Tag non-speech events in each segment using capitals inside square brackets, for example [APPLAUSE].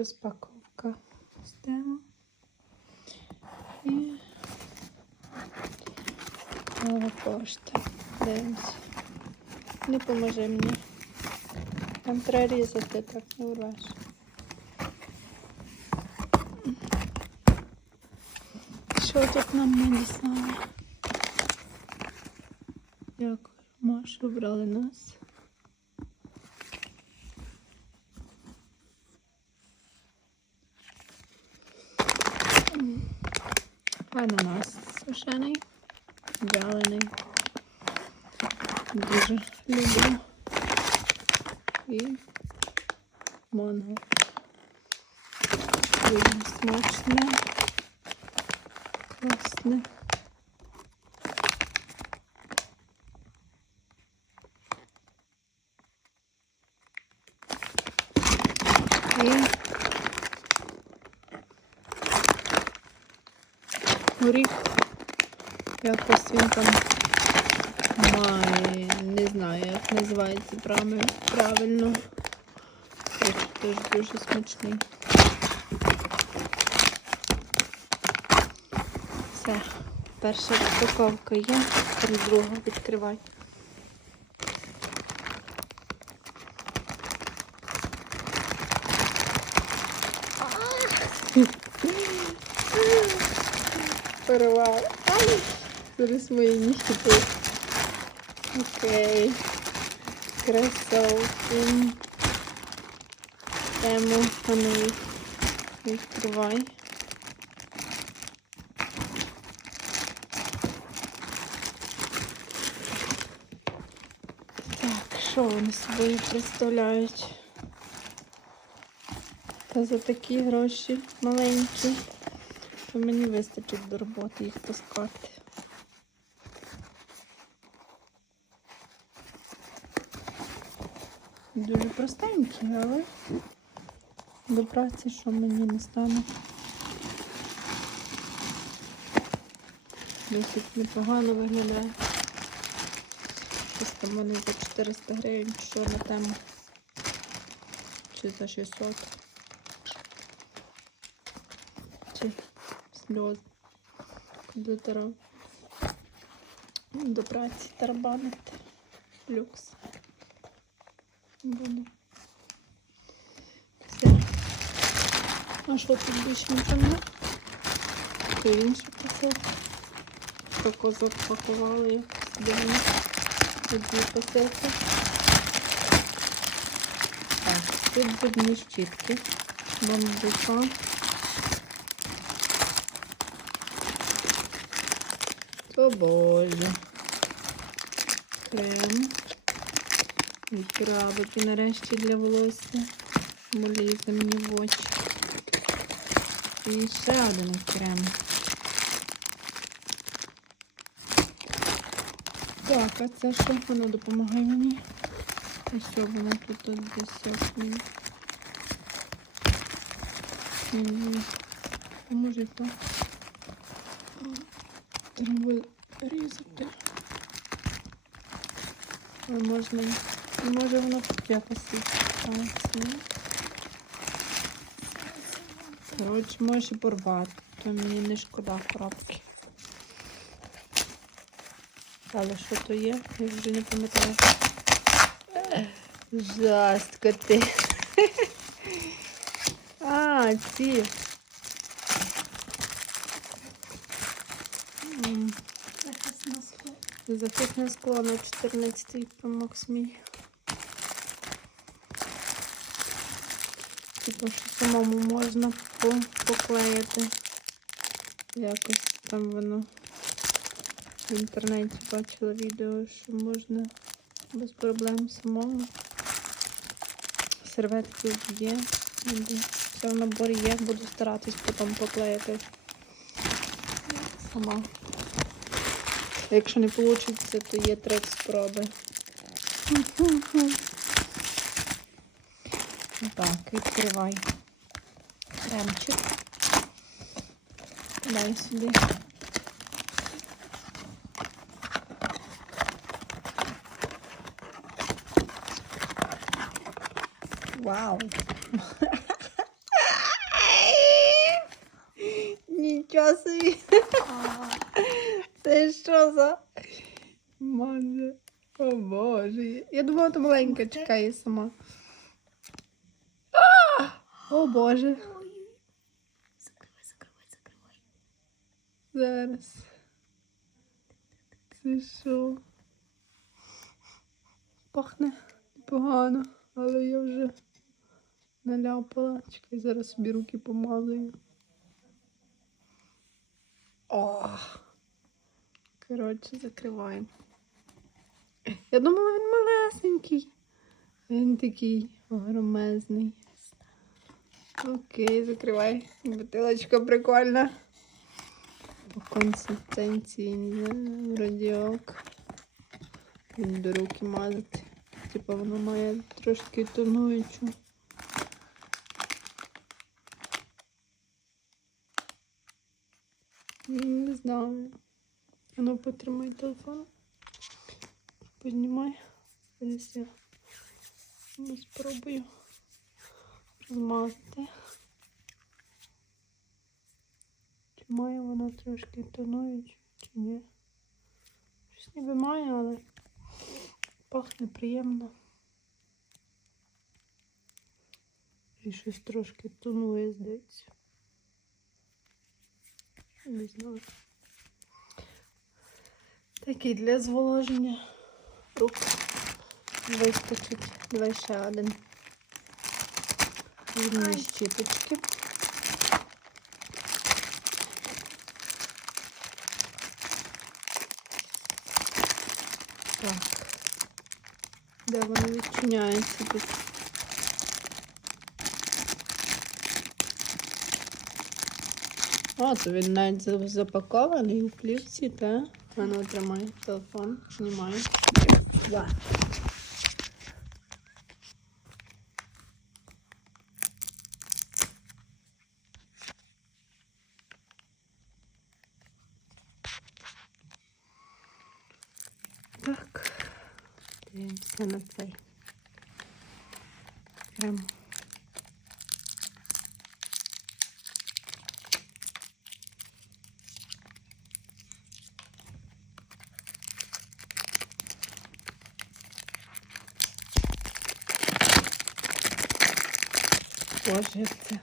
Розпаковка система. І нова пошта. Дивимось. Не поможи мені. Там треба різати, так не урвеш. Що тут нам надіслали? Дякую, Маша, обрали нас. Ананас сушений, вялений. Дуже люблю. І манго. Дуже смачне. Класне. І горіх. Якось він там має, не знаю, як називається правильно. правильно. Теж, теж дуже смачний. Все, перша розпаковка є, тепер другу відкривай. [LAUGHS] Порвала. Зараз мої нігті тут. Окей. Кросовки. Тему вони відкривай. Так, що вони собою представляють? Та за такі гроші маленькі, то мені вистачить до роботи їх таскати. Дуже простенькі, але до праці, що мені не стане. Досить непогано виглядає. Ось там вони за 400 гривень, що на тему. Чи за 600. Чи сльоз кондитера. До праці тарабанити. Люкс. Буду. Все. А що тут більше нічого? Це інше посилки. Тако запакували якось дивно. Дві посилки. Так, тут зубні щітки. Бомбука. Боже. Крем. І крабики нарешті для волосся. Бо лізе мені в очі. І ще один крем. Так, а це що? Воно допомагає мені. І що воно тут десь. Мені. А може то? Треба різати. А можна. Може воно якось відстається. Коротше, може порвати, то мені не шкода коробки. Але що то є? Я вже не пам'ятаю. Жастко ти. [LAUGHS] А, ці. М, Захисне скло. Захисне скло на 14 промокс мій. Типу, що самому можна поклеїти. Якось там воно в інтернеті бачила відео, що можна без проблем самому. Серветки є. Все в наборі є, буду старатись потім поклеїти сама. Якщо не вийде, то є три спроби. [LAUGHS] Так, відкривай кремчик. Дай сюди. Вау! [LAUGHS] Вона чекає сама. А! О Боже. Закривай, закривай, закривай. Зараз. Це що? Пахне погано, але я вже наляпала. Чекай, зараз собі руки помазую. О! Коротше, закриваємо. Я думала, він малесенький. Він такий огромезний. Окей, закривай. Бутилочка прикольна. По консистенції не знаю, вроді ок. Він до руки мазати. Типа воно має трошки тонуючу. Не знаю. А ну потримай телефон. Познімай. Зараз я ну, спробую розмазати. Чи має вона трошки тонуючу, чи ні? Щось ніби має, але пахне приємно. І щось трошки тонує, здається. Не знаю. Такий для зволоження рук вистачить. Давай ще один. Візьму щіточки. Так. Де воно відчиняється тут? О, то він навіть запакований у плівці, та? А ну, тримай телефон, знімай. Да. Так. Дивимося на цей. Крем. Боже, це.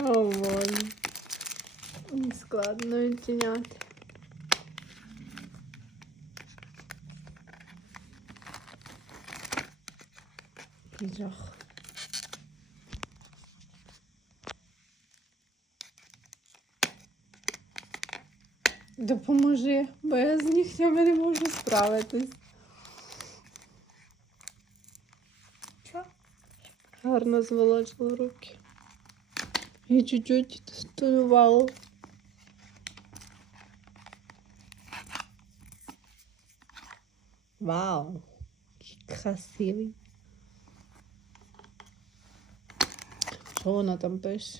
[LAUGHS] О, Боже. Не складно відтіняти. Жах. Допоможи, бо я з нігтями не можу справитись. Що? Гарно зволочила руки. І чуть-чуть тонувало. Вау! Красивий. Що вона там пише?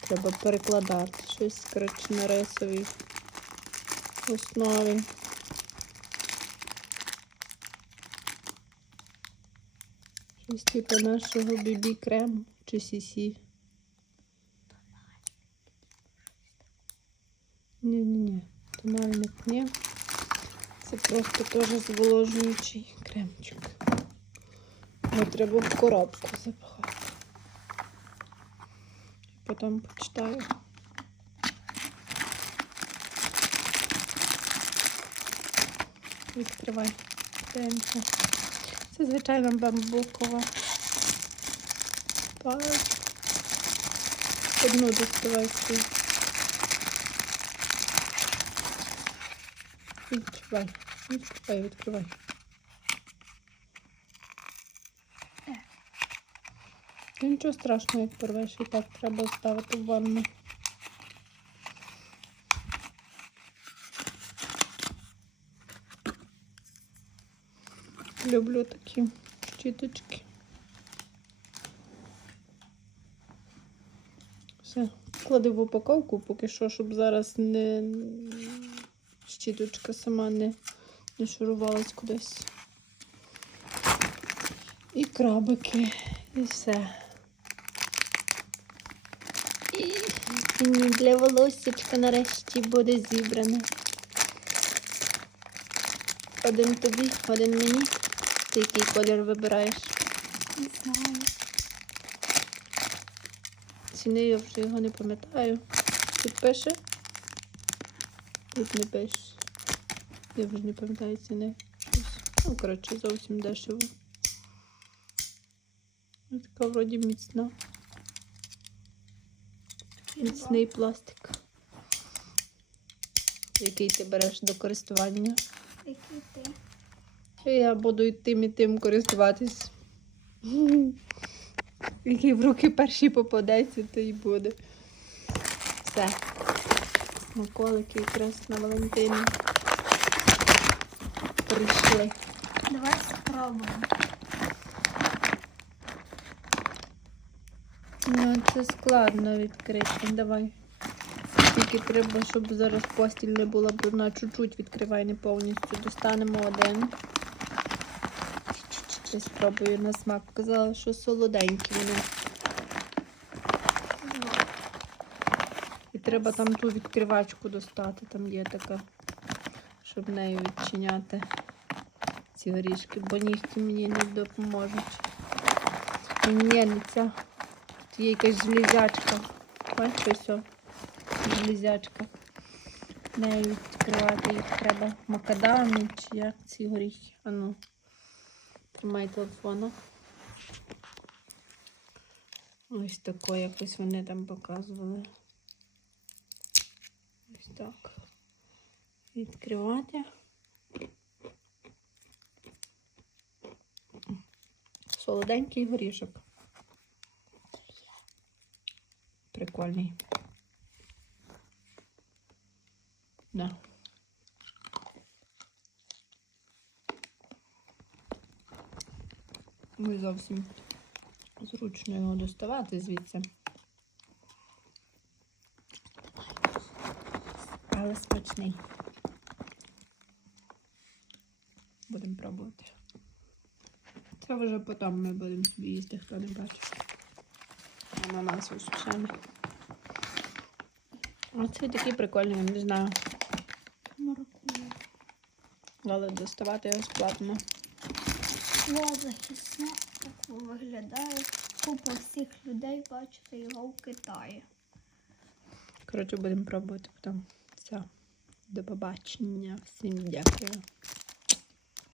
Треба перекладати щось, коротше, на рисовій основі. Щось типу нашого бібі крему чи сісі. Ні-ні-ні, тональник ні. Це просто теж зволожуючий кремчик. Його треба в коробку запхати. Потім почитаю. Відкривай. Дивимося. Це звичайна бамбукова. Так. Одну доставай свій. Відкривай. Відкривай, відкривай. Та Нічого страшного, як порвеш, і так треба ставити в ванну. Люблю такі щіточки. Все, клади в упаковку поки що, щоб зараз не щіточка сама не, не шурувалась кудись. І крабики, і все. І для волоссячка нарешті буде зібране. Один тобі, один мені. Ти який колір вибираєш? Не знаю. Ціни я вже його не пам'ятаю. Тут пише? Тут не пише. Я вже не пам'ятаю ціни. Ну, коротше, зовсім дешево. Така вроді міцна. Міцний пластик. Який ти береш до користування? Який ти? Я буду і тим і тим користуватись. [LAUGHS] Який в руки перший попадеться, то й буде. Все. Смаколики якраз на Валентину. Прийшли. Давай спробуємо. Ну, це складно відкрити. Давай. Тільки треба, щоб зараз постіль не була брудна. Чуть-чуть відкривай, не повністю. Достанемо один. Ще спробую на смак. Казала, що солоденькі вони. І треба там ту відкривачку достати. Там є така, щоб нею відчиняти ці горішки, бо нігті мені не допоможуть. Ні, не ця. Тут є якась железячка. Бачиш, ось. о, Железячка. Нею відкривати їх треба макадамі чи як ці горіхи. Ану. Тримай телефона. Ось тако якось вони там показували. Ось так. Відкривати. Солоденький горішок. Прикольний. Да. Не зовсім зручно його доставати звідси. Але смачний. Будемо пробувати. Це вже потім ми будемо собі їсти, хто не бачив. Ананас сушений. А цей такий прикольний, не знаю. Маркую. Але доставати його складно. О, захисно. Так виглядає. Купа всіх людей бачите його в Китаї. Коротше, будемо пробувати потім. Все. До побачення. Всім дякую.